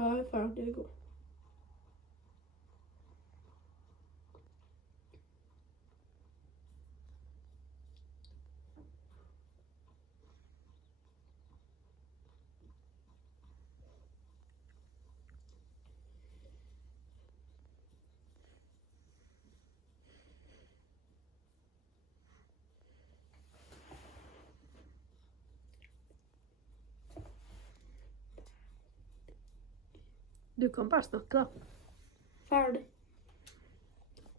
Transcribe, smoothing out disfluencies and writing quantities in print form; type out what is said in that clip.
Ja, jag är färdig igår. Du kan bara snacka. Färdig.